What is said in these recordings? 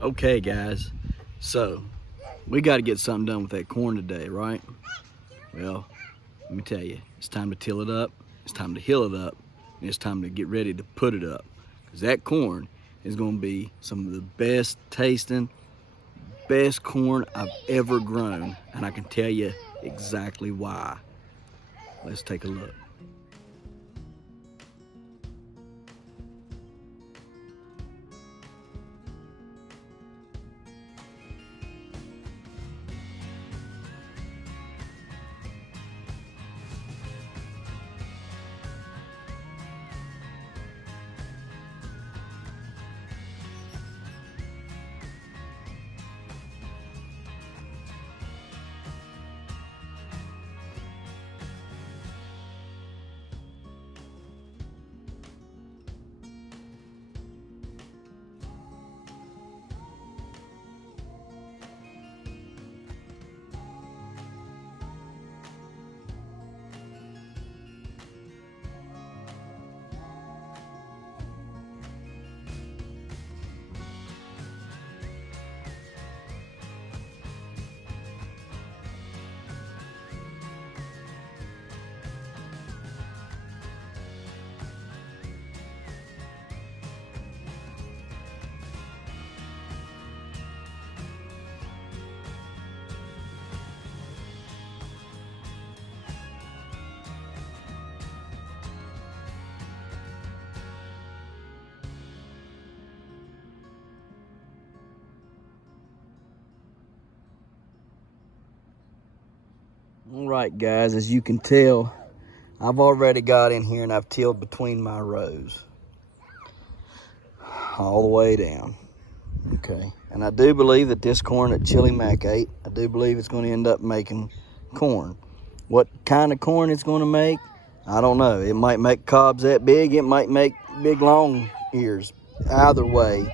Okay, guys, so we got to get something done with that corn today, right? Well, let me tell you, it's time to till it up, it's time to hill it up, and it's time to get ready to put it up. Because that corn is going to be some of the best tasting, best corn I've ever grown, and I can tell you exactly why. Let's take a look. All right, guys, as you can tell, I've already got in here and I've tilled between my rows all the way down. Okay, and I do believe that this corn that Chili Mac ate, I do believe it's going to end up making corn. What kind of corn it's going to make, I don't know. It might make cobs that big, it might make big long ears. Either way,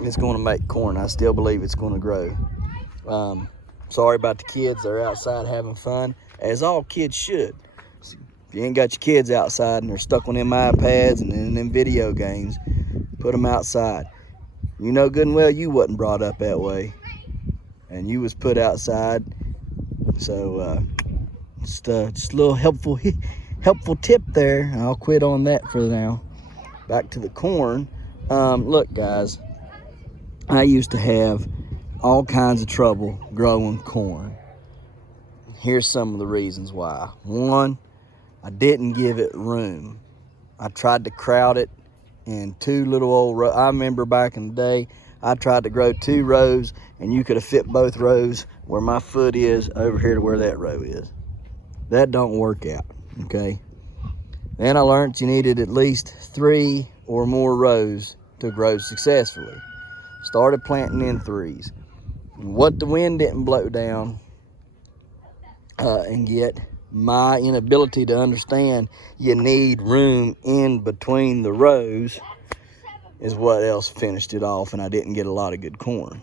it's going to make corn. I still believe it's going to grow. Sorry about the kids, they're outside having fun, as all kids should. If you ain't got your kids outside and they're stuck on them iPads and in them video games, put them outside. You know good and well you wasn't brought up that way, and you was put outside. So just a little helpful tip there. I'll quit on that for now. Back to the corn. Look, guys, I used to have all kinds of trouble growing corn. Here's some of the reasons why. One, I didn't give it room. I tried to crowd it in two little old rows. I remember back in the day, I tried to grow 2 rows, and you could have fit both rows where my foot is over here to where that row is. That don't work out, okay? Then I learned you needed at least 3 or more rows to grow successfully. Started planting in 3s. What the wind didn't blow down, and yet my inability to understand you need room in between the rows is what else finished it off, and I didn't get a lot of good corn.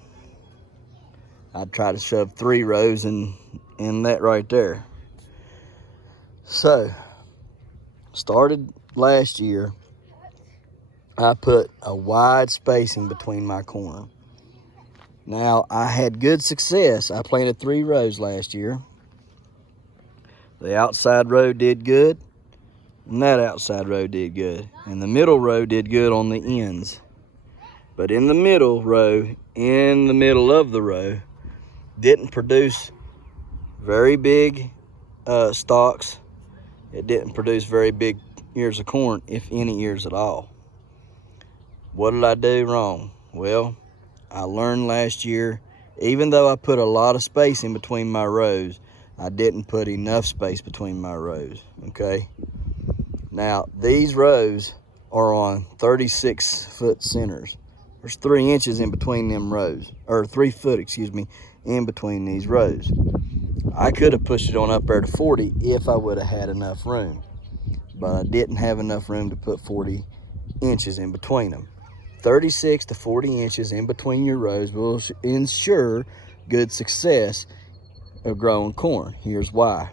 I tried to shove 3 rows in that right there. So, started last year, I put a wide spacing between my corn. Now, I had good success. I planted 3 rows last year. The outside row did good, and that outside row did good. And the middle row did good on the ends. But in the middle row, in the middle of the row, didn't produce very big stalks. It didn't produce very big ears of corn, if any ears at all. What did I do wrong? Well, I learned last year, even though I put a lot of space in between my rows, I didn't put enough space between my rows, okay? Now, these rows are on 36-foot centers. There's 3 inches in between them rows, or 3 foot, excuse me, in between these rows. I could have pushed it on up there to 40 if I would have had enough room, but I didn't have enough room to put 40 inches in between them. 36 to 40 inches in between your rows will ensure good success of growing corn. Here's why.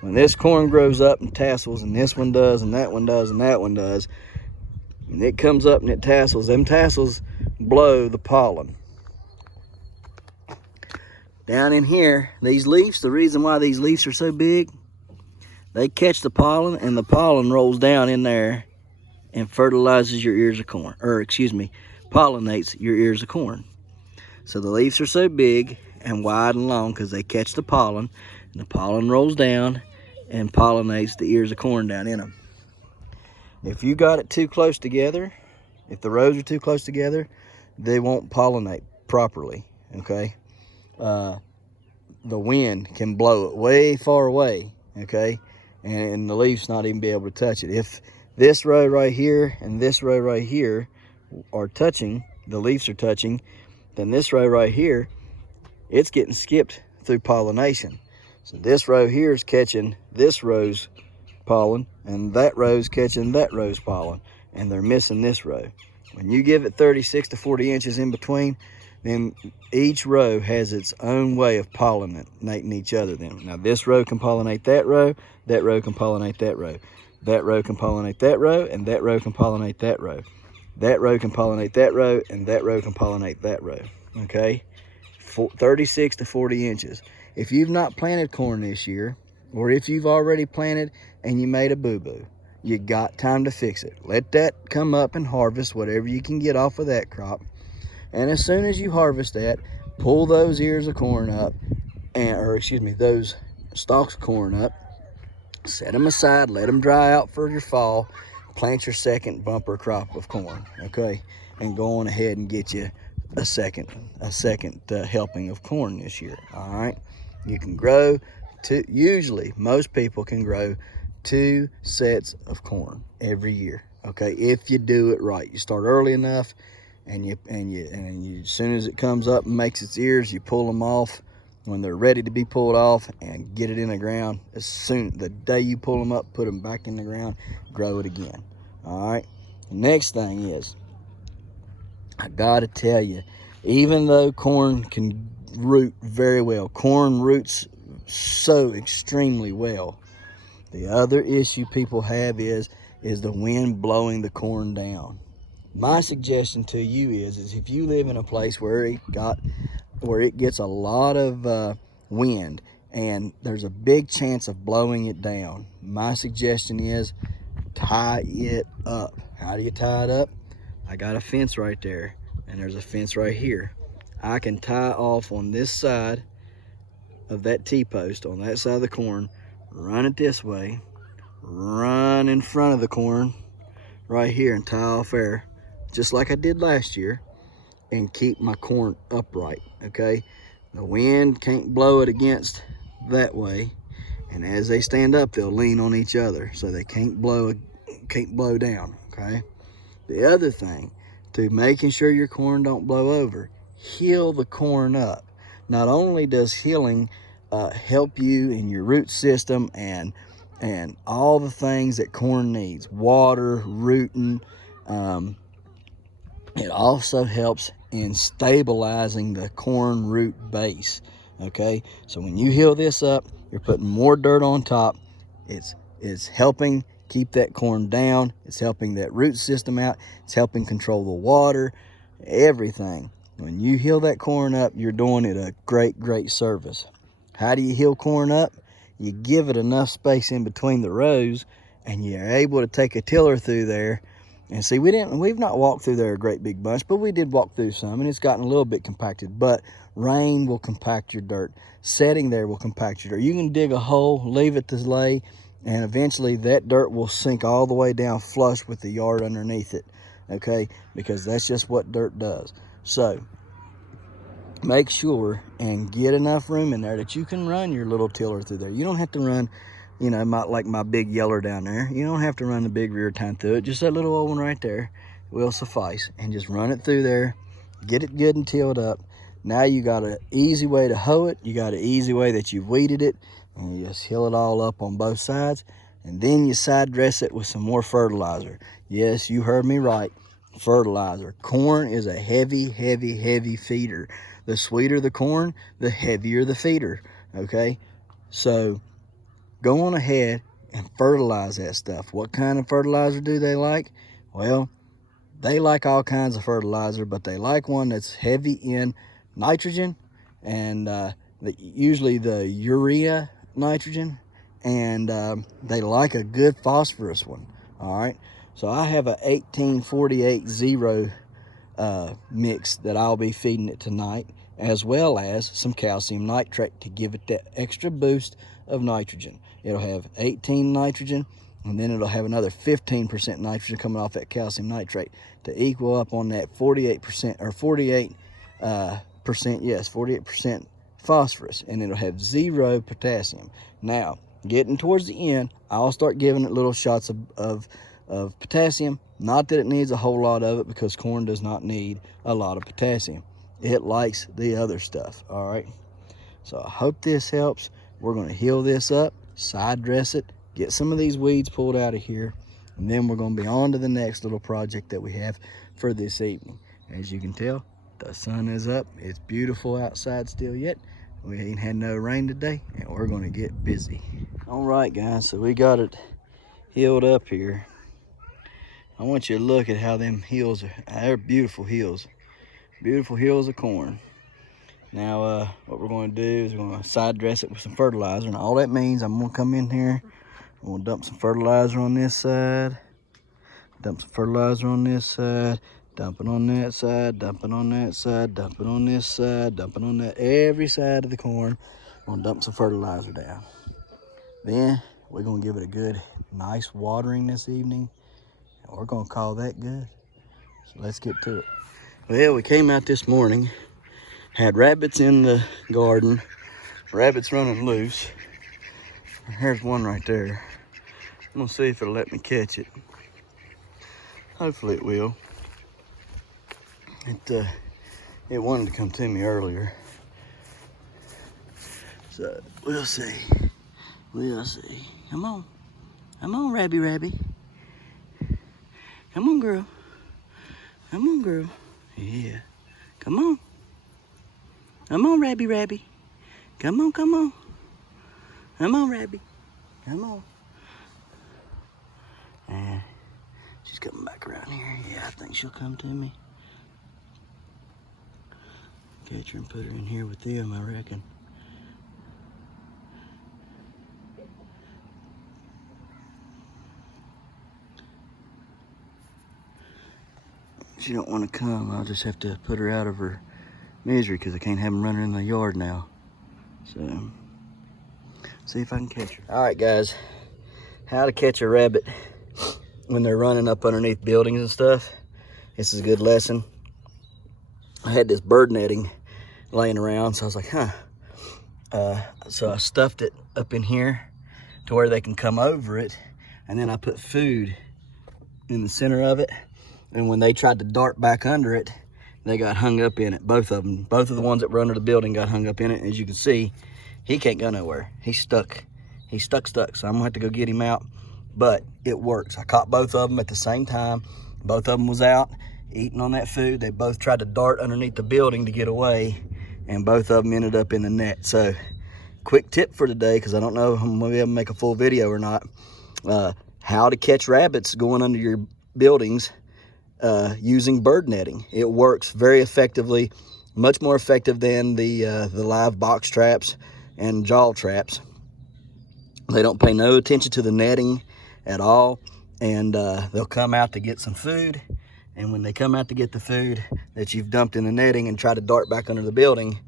When this corn grows up and tassels, and this one does, and that one does, and that one does, and it comes up and it tassels, them tassels blow the pollen. Down in here, these leaves, the reason why these leaves are so big, they catch the pollen, and the pollen rolls down in there and fertilizes your ears of corn, or excuse me, pollinates your ears of corn. So the leaves are so big and wide and long because they catch the pollen, and the pollen rolls down and pollinates the ears of corn down in them. If you got it too close together, if the rows are too close together, they won't pollinate properly, okay? The wind can blow it way far away, okay? And the leaves not even be able to touch it. If this row right here and this row right here are touching, the leaves are touching, then this row right here, it's getting skipped through pollination. So this row here is catching this row's pollen, and that row's catching that row's pollen, and they're missing this row. When you give it 36 to 40 inches in between, then each row has its own way of pollinating each other. Then now this row can pollinate that row can pollinate that row, that row can pollinate that row, and that row can pollinate that row, that row can pollinate that row, and that row can pollinate that row. Okay, 36 to 40 inches. If you've not planted corn this year, or if you've already planted and you made a boo-boo, you got time to fix it. Let that come up and harvest whatever you can get off of that crop. And as soon as you harvest that, pull those ears of corn up, those stalks of corn up, set them aside, let them dry out for your fall, plant your second bumper crop of corn, okay? And go on ahead and get you a second helping of corn this year, all right? You can grow usually most people can grow 2 sets of corn every year, okay? If you do it right. You start early enough, and you as soon as it comes up and makes its ears, you pull them off when they're ready to be pulled off and get it in the ground. The day you pull them up, put them back in the ground, grow it again. All right. The next thing is, I gotta tell you, even though corn can root very well, corn roots so extremely well, the other issue people have is the wind blowing the corn down. My suggestion to you is if you live in a place where it gets a lot of wind and there's a big chance of blowing it down, my suggestion is tie it up. How do you tie it up? I got a fence right there, and there's a fence right here. I can tie off on this side of that T-post, on that side of the corn, run it this way, run in front of the corn right here and tie off there, just like I did last year, and keep my corn upright, okay? The wind can't blow it against that way, and as they stand up, they'll lean on each other, so they can't blow down, okay? The other thing, to making sure your corn don't blow over, heel the corn up. Not only does healing help you in your root system and all the things that corn needs, water, rooting, it also helps in stabilizing the corn root base, okay? So when you heal this up, you're putting more dirt on top. It's helping keep that corn down. It's helping that root system out. It's helping control the water, everything. When you heal that corn up, you're doing it a great service. How do you heal corn up? You give it enough space in between the rows, and you're able to take a tiller through there. And see, we've not walked through there a great big bunch, but we did walk through some, and it's gotten a little bit compacted. But rain will compact your dirt. Setting there will compact your dirt. You can dig a hole, leave it to lay, and eventually that dirt will sink all the way down flush with the yard underneath it, okay? Because that's just what dirt does. So make sure and get enough room in there that you can run your little tiller through there. You don't have to run, like my big yeller down there. You don't have to run the big rear tine through it. Just that little old one right there will suffice. And just run it through there. Get it good and tilled up. Now you got an easy way to hoe it. You got an easy way that you've weeded it. And you just hill it all up on both sides. And then you side dress it with some more fertilizer. Yes, you heard me right. Fertilizer. Corn is a heavy feeder. The sweeter the corn, the heavier the feeder, okay? So go on ahead and fertilize that stuff. What kind of fertilizer do they like? Well, they like all kinds of fertilizer, but they like one that's heavy in nitrogen and usually the urea nitrogen, and they like a good phosphorus one. All right, so I have a 1848-0 mix that I'll be feeding it tonight, as well as some calcium nitrate to give it that extra boost of nitrogen. It'll have 18 nitrogen, and then it'll have another 15% nitrogen coming off that calcium nitrate to equal up on that 48% or 48%, yes, 48% phosphorus, and it'll have 0 potassium. Now, getting towards the end, I'll start giving it little shots of potassium. Not that it needs a whole lot of it, because corn does not need a lot of potassium. It likes the other stuff, all right? So I hope this helps. We're going to heal this up, side dress it, get some of these weeds pulled out of here, and then we're going to be on to the next little project that we have for this evening. As you can tell, the sun is up. It's beautiful outside still yet. We ain't had no rain today, and we're going to get busy. All right, guys, so we got it healed up here. I want you to look at how them hills are. They're beautiful hills. Beautiful hills of corn. Now, what we're going to do is we're going to side dress it with some fertilizer. And all that means, I'm going to come in here. I'm going to dump some fertilizer on this side. Dump some fertilizer on this side. Dump it on that side. Dump it on that side. Dump it on this side. Dump it on that. Every side of the corn. I'm going to dump some fertilizer down. Then, we're going to give it a good, nice watering this evening. And we're going to call that good. So let's get to it. Well, we came out this morning, had rabbits in the garden, rabbits running loose. Here's one right there. I'm gonna see if it'll let me catch it. Hopefully it will. It wanted to come to me earlier. So we'll see. We'll see. Come on. Come on, Rabby Rabby. Come on, girl. Come on, girl. Yeah. Come on. Come on, Rabby Rabby. Come on, come on. Come on, Rabby. Come on. And she's coming back around here. Yeah, I think she'll come to me. Catch her and put her in here with them, I reckon. She don't want to come. I'll just have to put her out of her misery, because I can't have them running in the yard now. So, see if I can catch her. All right, guys. How to catch a rabbit when they're running up underneath buildings and stuff. This is a good lesson. I had this bird netting laying around, so I was like, so I stuffed it up in here to where they can come over it, and then I put food in the center of it. And when they tried to dart back under it, they got hung up in it. Both of them. Both of the ones that were under the building got hung up in it. As you can see, he can't go nowhere. He's stuck. He's stuck. So I'm going to have to go get him out. But it works. I caught both of them at the same time. Both of them was out eating on that food. They both tried to dart underneath the building to get away. And both of them ended up in the net. So, quick tip for today, because I don't know if I'm going to be able to make a full video or not. How to catch rabbits going under your buildings. Using bird netting. It works very effectively, much more effective than the live box traps and jaw traps. They don't pay no attention to the netting at all, and they'll come out to get some food. And when they come out to get the food that you've dumped in the netting and try to dart back under the building,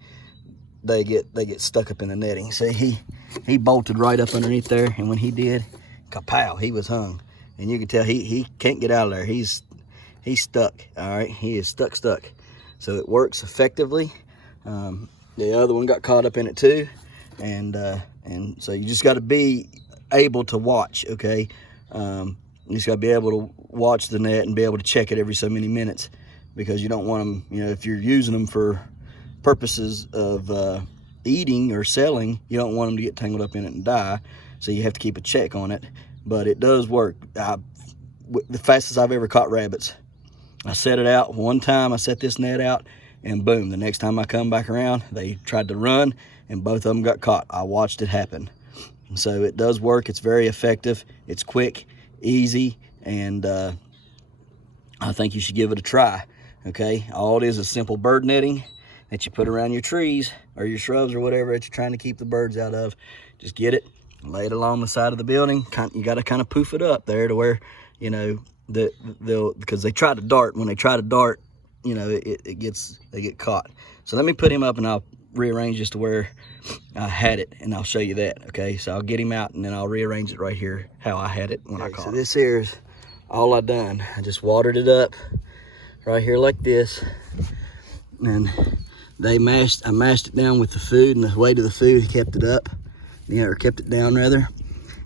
they get stuck up in the netting. See, he bolted right up underneath there, and when he did, kapow, he was hung. And you can tell he can't get out of there. He's stuck. All right, he is stuck. So it works effectively. The other one got caught up in it too, and so you just got to be able to watch. Okay, you just got to be able to watch the net and be able to check it every so many minutes, because you don't want them. You know, if you're using them for purposes of eating or selling, you don't want them to get tangled up in it and die. So you have to keep a check on it. But it does work. The fastest I've ever caught rabbits. I set it out one time. I set this net out, and boom, the next time I come back around, they tried to run, and both of them got caught. I watched it happen. So it does work. It's very effective. It's quick, easy, and I think you should give it a try. Okay, all it is simple bird netting, that you put around your trees or your shrubs or whatever that you're trying to keep the birds out of. Just get it, lay it along the side of the building. You got to kind of poof it up there to where, you know, because they try to dart. When they try to dart, you know, they get caught. So let me put him up and I'll rearrange just to where I had it, and I'll show you that. Okay, so I'll get him out and then I'll rearrange it right here how I had it when I caught. So this here is all I done. I just watered it up right here like this, and I mashed it down with the food, and the weight of the food kept it up, or kept it down rather,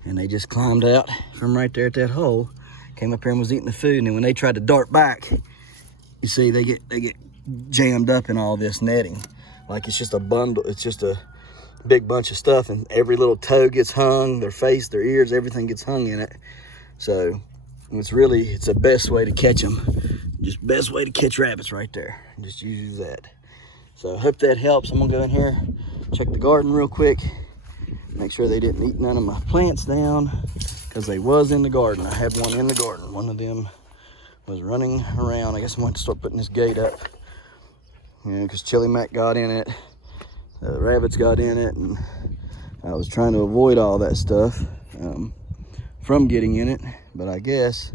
and they just climbed out from right there at that hole, came up here and was eating the food. And then when they tried to dart back, you see they get jammed up in all this netting, like it's just a bundle. It's just a big bunch of stuff, and every little toe gets hung, their face, their ears, everything gets hung in it. So it's the best way to catch them. Just best way to catch rabbits right there. Just use that. So I hope that helps. I'm gonna go in here, check the garden real quick, make sure they didn't eat none of my plants down, because they was in the garden. I had one in the garden. One of them was running around. I guess I'm going to start putting this gate up, you know, because Chili Mac got in it, the rabbits got in it, and I was trying to avoid all that stuff from getting in it. But I guess,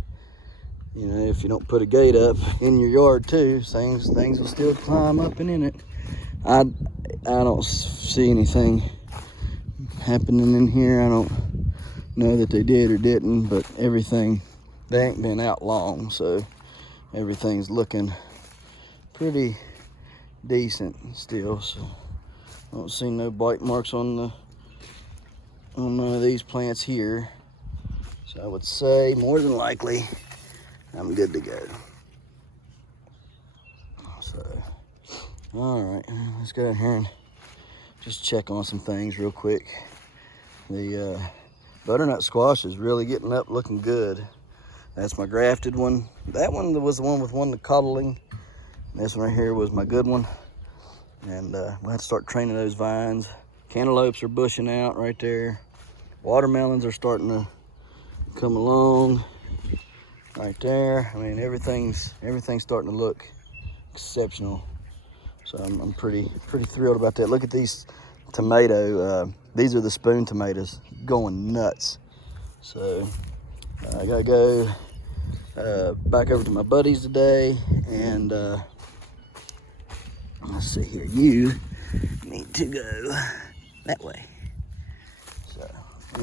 you know, if you don't put a gate up in your yard too, things will still climb up and in it. I don't see anything happening in here. I don't know that they did or didn't, but everything, they ain't been out long, so everything's looking pretty decent still. So I don't see no bite marks on none of these plants here. So I would say more than likely I'm good to go. So, all right, let's go in here and just check on some things real quick. The butternut squash is really getting up, looking good. That's my grafted one. That one was the one with the culling. This one right here was my good one. And we'll have to start training those vines. Cantaloupes are bushing out right there. Watermelons are starting to come along right there. I mean, everything's starting to look exceptional. So I'm pretty thrilled about that. Look at these these are the spoon tomatoes, going nuts. So I gotta go back over to my buddies today, and let's see here, you need to go that way. So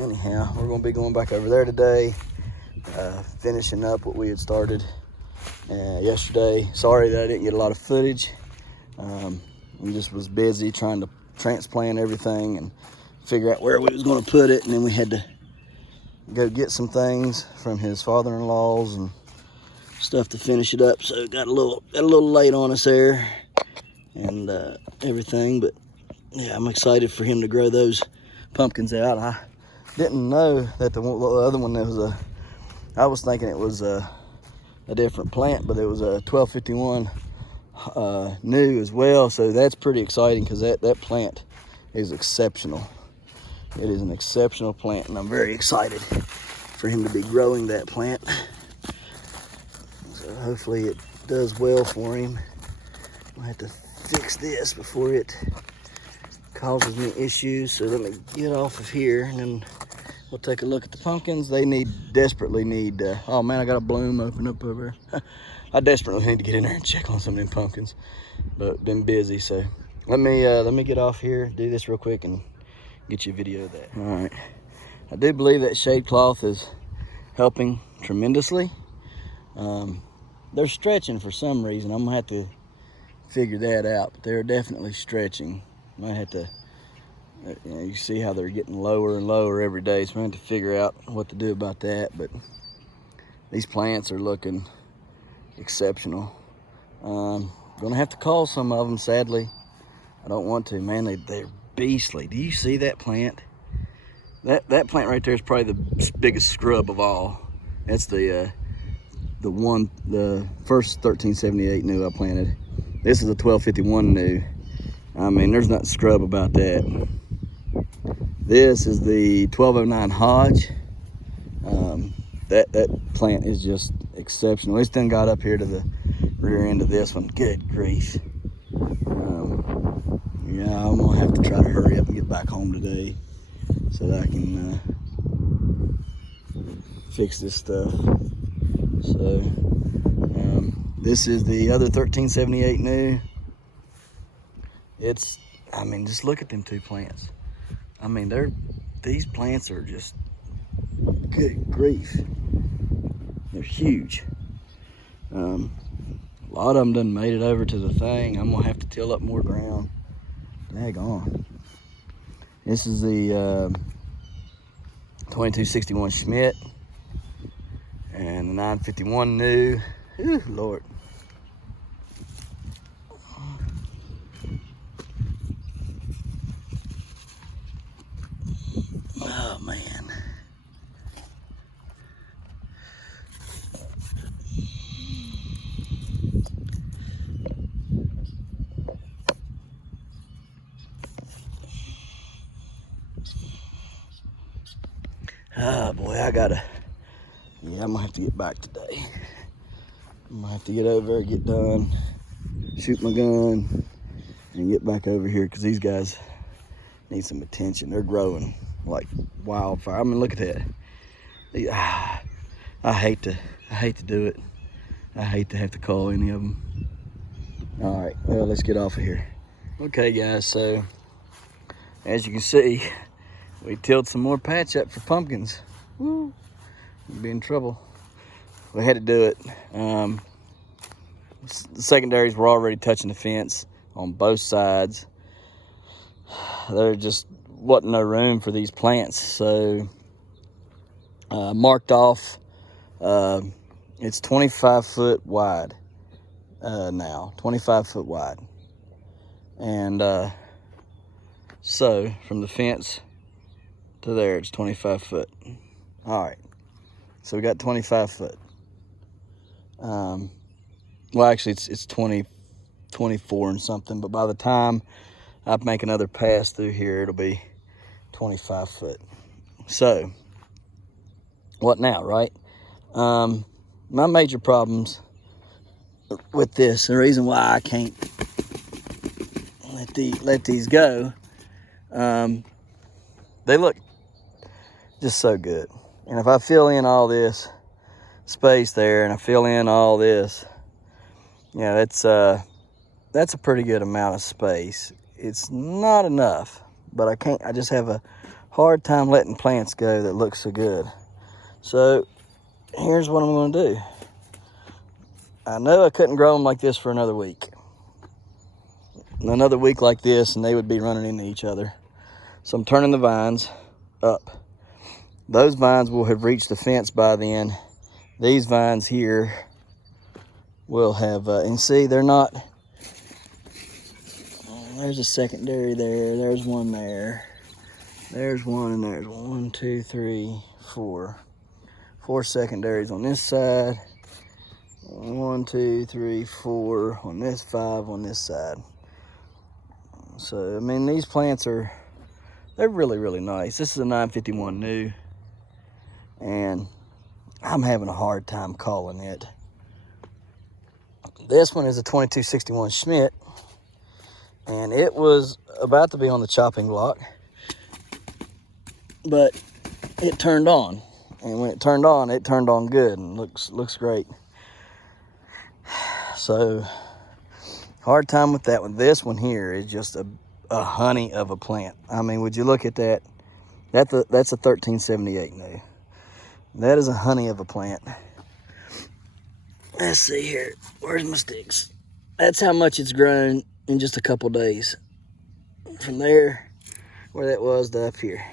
anyhow, we're gonna be going back over there today, finishing up what we had started yesterday. Sorry that I didn't get a lot of footage. We just was busy trying to transplant everything and figure out where we was going to put it, and then we had to go get some things from his father-in-law's and stuff to finish it up. So it got a little late on us there and everything, but yeah, I'm excited for him to grow those pumpkins out. I didn't know that the other one I was thinking it was a different plant, but it was a 1251 new as well. So that's pretty exciting, because that plant is exceptional. It is an exceptional plant, and I'm very excited for him to be growing that plant. So hopefully it does well for him. I'll have to fix this before it causes me issues. So let me get off of here, and then we'll take a look at the pumpkins. They desperately need, oh man, I got a bloom open up over there. I desperately need to get in there and check on some of them pumpkins, but been busy. So let me get off here, do this real quick, and get you a video of that. All right, I do believe that shade cloth is helping tremendously. They're stretching for some reason. I'm gonna have to figure that out, but they're definitely stretching. Might have to, you see how they're getting lower and lower every day, so I'm gonna have to figure out what to do about that. But these plants are looking exceptional. Gonna have to call some of them, sadly. I don't want to, man. They're beastly. Do you see that plant? That plant right there is probably the biggest scrub of all. That's the first 1378 new I planted. This is a 1251 new. I mean, there's not scrub about that. This is the 1209 Hodge. That plant is just exceptional. It's done got up here to the rear end of this one. Good grief. Yeah, I'm gonna have to try to hurry up and get back home today so that I can fix this stuff. So this is the other 1378 new. I mean, just look at them two plants. I mean, these plants are just, good grief, they're huge. A lot of them done made it over to the thing. I'm gonna have to till up more ground. Daggone. This is the 2261 Schmidt and the 951 new. Ooh, Lord. Oh man. Oh boy, I'm gonna have to get back today. I'm gonna have to get over there, get done, shoot my gun, and get back over here because these guys need some attention. They're growing like wildfire. I mean, look at that. I hate to do it. I hate to have to call any of them. All right, well, let's get off of here. Okay, guys, so as you can see, we tilled some more patch up for pumpkins. Woo, we'd be in trouble. We had to do it. The secondaries were already touching the fence on both sides. There just wasn't no room for these plants, so marked off. It's 25 foot wide now, 25 foot wide. And so from the fence to there, it's 25 foot. All right, so we got 25 foot. Well, actually it's 24 and something, but by the time I make another pass through here, it'll be 25 foot. So what now, right? My major problems with this, the reason why I can't let these go, they look just so good. And if I fill in all this space there and I fill in all this, yeah, that's a pretty good amount of space. It's not enough, but I just have a hard time letting plants go that look so good. So here's what I'm gonna do. I know I couldn't grow them like this for another week. Another week like this and they would be running into each other. So I'm turning the vines up. Those vines will have reached the fence by then. These vines here will have, and see, they're not, there's a secondary there, there's one there, there's one, and there's 1, 2, 3, 4. 4 secondaries on this side, 1, 2, 3, 4 on this, 5 on this side. So, I mean, these plants they're really, really nice. This is a 951 new, and I'm having a hard time calling it. This one is a 2261 Schmidt, and it was about to be on the chopping block, but it turned on. And when it turned on good and looks great. So, hard time with that one. This one here is just a honey of a plant. I mean, would you look at that? That's a 1378 new. That is a honey of a plant. Let's see here. Where's my sticks? That's how much it's grown in just a couple days. From there, where that was, to up here.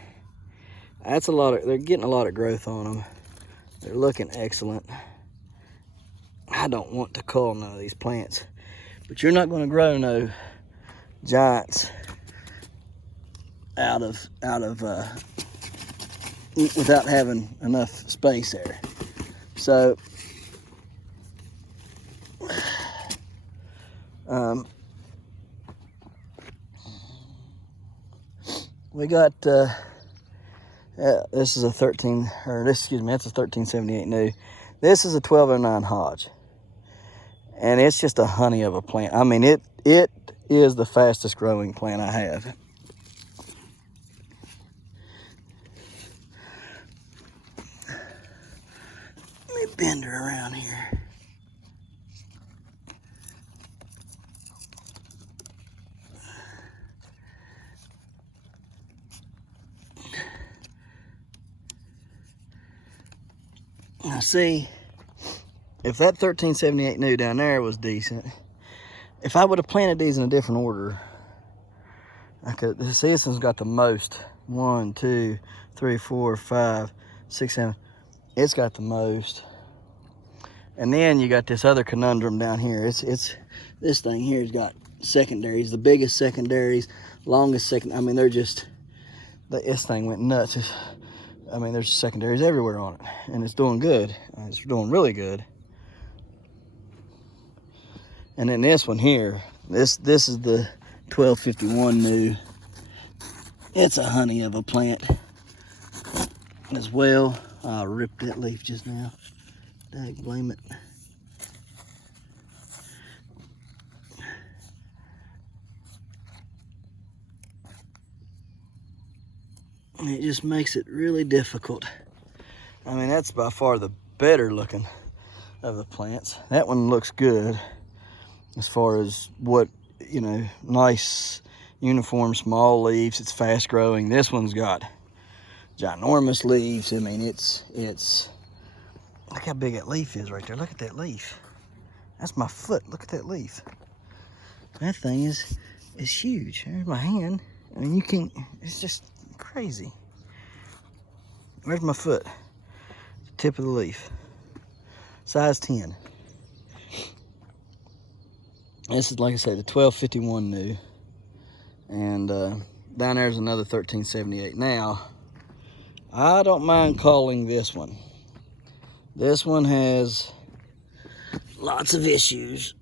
That's a lot of, they're getting a lot of growth on them. They're looking excellent. I don't want to cull none of these plants, but you're not going to grow no giants out of without having enough space there. So we got this is a that's a 1378 new. This is a 1209 Hodge, and it's just a honey of a plant. I mean, it is the fastest growing plant I have. Let me bend her around here. Now see, if that 1378 new down there was decent, if I would have planted these in a different order, I could. See, this one's got the most. 1, 2, 3, 4, 5, 6, 7. It's got the most. And then you got this other conundrum down here. It's this thing here's got secondaries, the biggest secondaries, longest second. I mean, they're just, this thing went nuts. I mean, there's secondaries everywhere on it, and it's doing good. It's doing really good. And then this one here, this is the 1251 new. It's a honey of a plant as well. I ripped that leaf just now. Dag blame it. And it just makes it really difficult. I mean, that's by far the better looking of the plants. That one looks good as far as what, you know, nice, uniform, small leaves. It's fast growing. This one's got ginormous leaves. I mean, it's look how big that leaf is right there. Look at that leaf. That's my foot. Look at that leaf. That thing is huge. There's my hand. I mean, you can, it's just crazy. Where's my foot? Tip of the leaf. Size 10. This is, like I said, the 1251 new. And down there's another 1378. Now, I don't mind calling this one. This one has lots of issues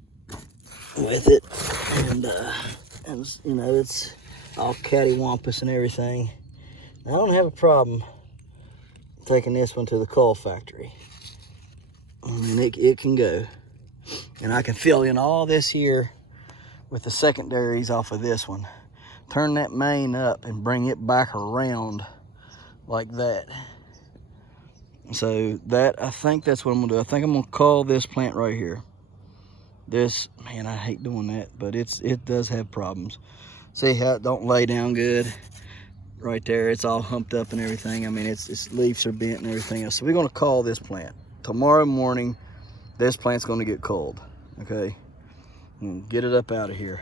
with it. And you know, it's all cattywampus and everything. I don't have a problem taking this one to the coal factory. I mean, it can go. And I can fill in all this here with the secondaries off of this one. Turn that main up and bring it back around like that. So that, I think that's what I'm gonna do. I think I'm gonna call this plant right here. This, man, I hate doing that, but it does have problems. See how it don't lay down good? Right there, it's all humped up and everything. I mean, its leaves are bent and everything else. So we're gonna call this plant. Tomorrow morning, this plant's gonna get culled, okay? And get it up out of here.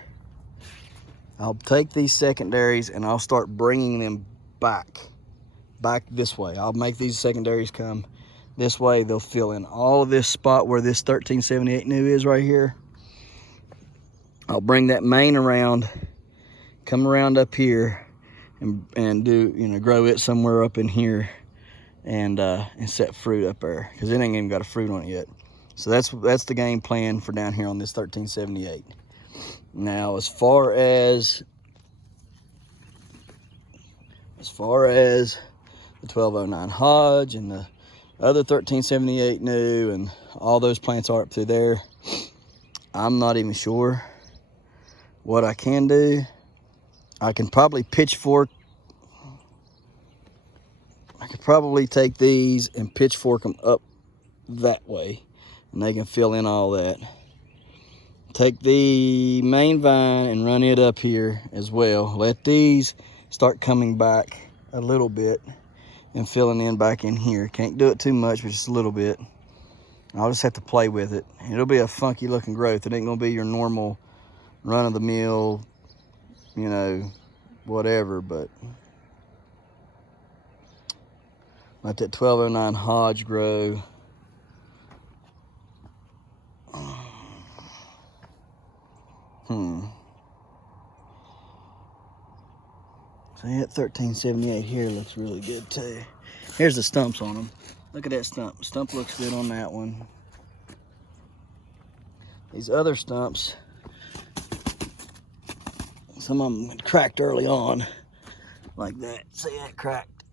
I'll take these secondaries and I'll start bringing them back this way. I'll make these secondaries come this way. They'll fill in all of this spot where this 1378 new is right here. I'll bring that main around, come around up here, and do, you know, grow it somewhere up in here, and set fruit up there, because it ain't even got a fruit on it yet. So that's the game plan for down here on this 1378. Now, as far as the 1209 Hodge and the other 1378 new and all those plants are up through there, I'm not even sure. What I can do, I can probably pitchfork. I could probably take these and pitchfork them up that way, and they can fill in all that. Take the main vine and run it up here as well. Let these start coming back a little bit and filling in back in here. Can't do it too much, but just a little bit. I'll just have to play with it. It'll be a funky looking growth. It ain't gonna be your normal run-of-the-mill, you know, whatever, but let that 1209 Hodge grow. See, that 1378 here looks really good too. Here's the stumps on them. Look at that stump. Stump looks good on that one. These other stumps, some of them cracked early on, like that. See that cracked?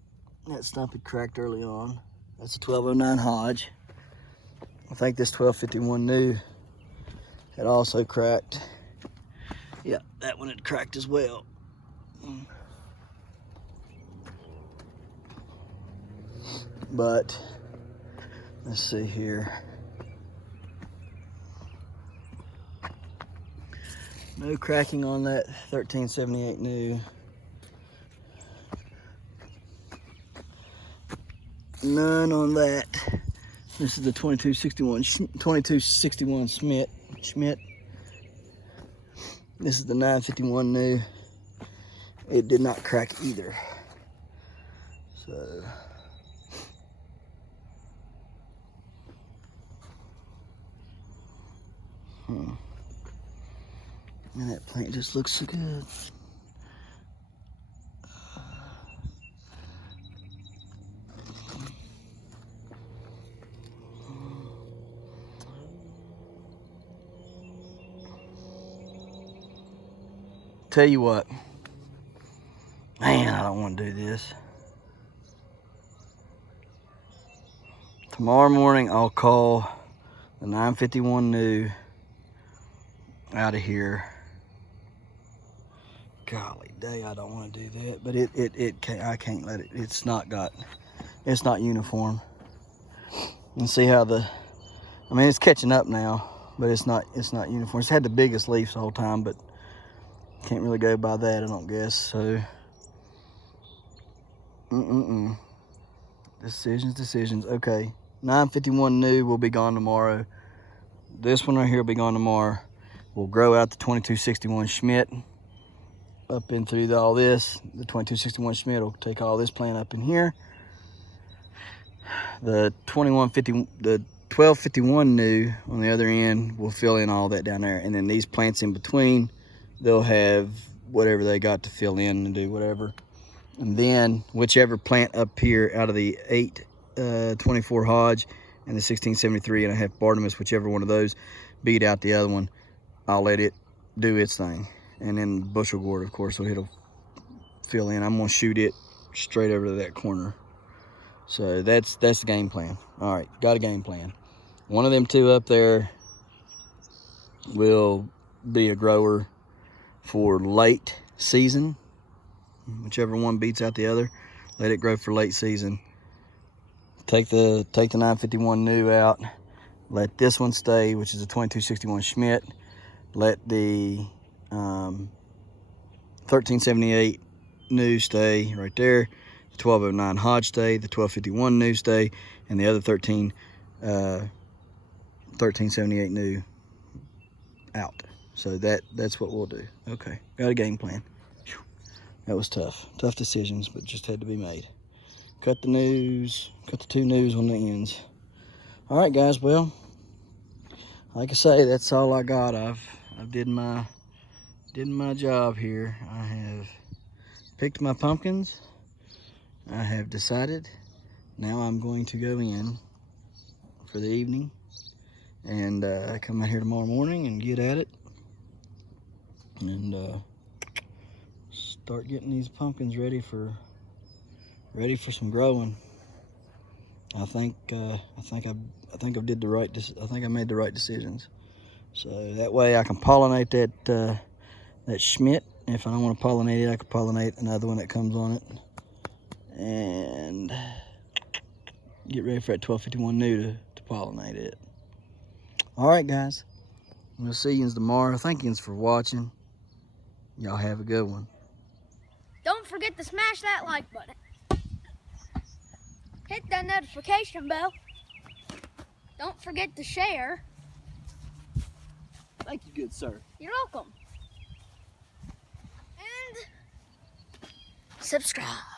That stump had cracked early on. That's a 1209 Hodge. I think this 1251 new had also cracked. Yeah, that one had cracked as well. But let's see here. No cracking on that 1378 new. None on that. This is the 2261 Schmidt. This is the 951 new. It did not crack either. So and that plant just looks so good. Tell you what, man, I don't want to do this. Tomorrow morning, I'll call the 951 new out of here. Golly day, I don't want to do that, but I can't let it. It's not uniform. And see how I mean, it's catching up now, but it's not uniform. It's had the biggest leaves the whole time, but can't really go by that, I don't guess. So, Decisions. Okay, 951 new will be gone tomorrow. This one right here will be gone tomorrow. We'll grow out the 2261 Schmidt up in through all this. The 2261 Schmidt will take all this plant up in here. The 1251 new on the other end will fill in all that down there, and then these plants in between, they'll have whatever they got to fill in and do whatever. And then whichever plant up here out of the 824 Hodge and the 1673 and a half Bartimus, whichever one of those beat out the other one, I'll let it do its thing. And then bushel gourd, of course, so it'll fill in. I'm gonna shoot it straight over to that corner. So that's the game plan. All right, got a game plan. One of them two up there will be a grower for late season. Whichever one beats out the other, let it grow for late season. Take the 951 new out. Let this one stay, which is a 2261 Schmidt. Let the 1378 new stay right there. The 1209 Hodge stay. The 1251 new stay, and the other 1378 new out. So that's what we'll do. Okay, got a game plan. That was tough decisions, but just had to be made. Cut the two news on the ends. All right, guys. Well, like I say, that's all I got. I've did my job here. I have picked my pumpkins. I have decided. Now I'm going to go in for the evening and come out here tomorrow morning and get at it and start getting these pumpkins ready for some growing. I think I made the right decisions. So that way I can pollinate that Schmidt. If I don't want to pollinate it, I can pollinate another one that comes on it, and get ready for that 1251 new to pollinate it. All right, guys. We'll see you tomorrow. Thank you for watching. Y'all have a good one. Don't forget to smash that like button. Hit that notification bell. Don't forget to share. Thank you, good sir. You're welcome. And subscribe.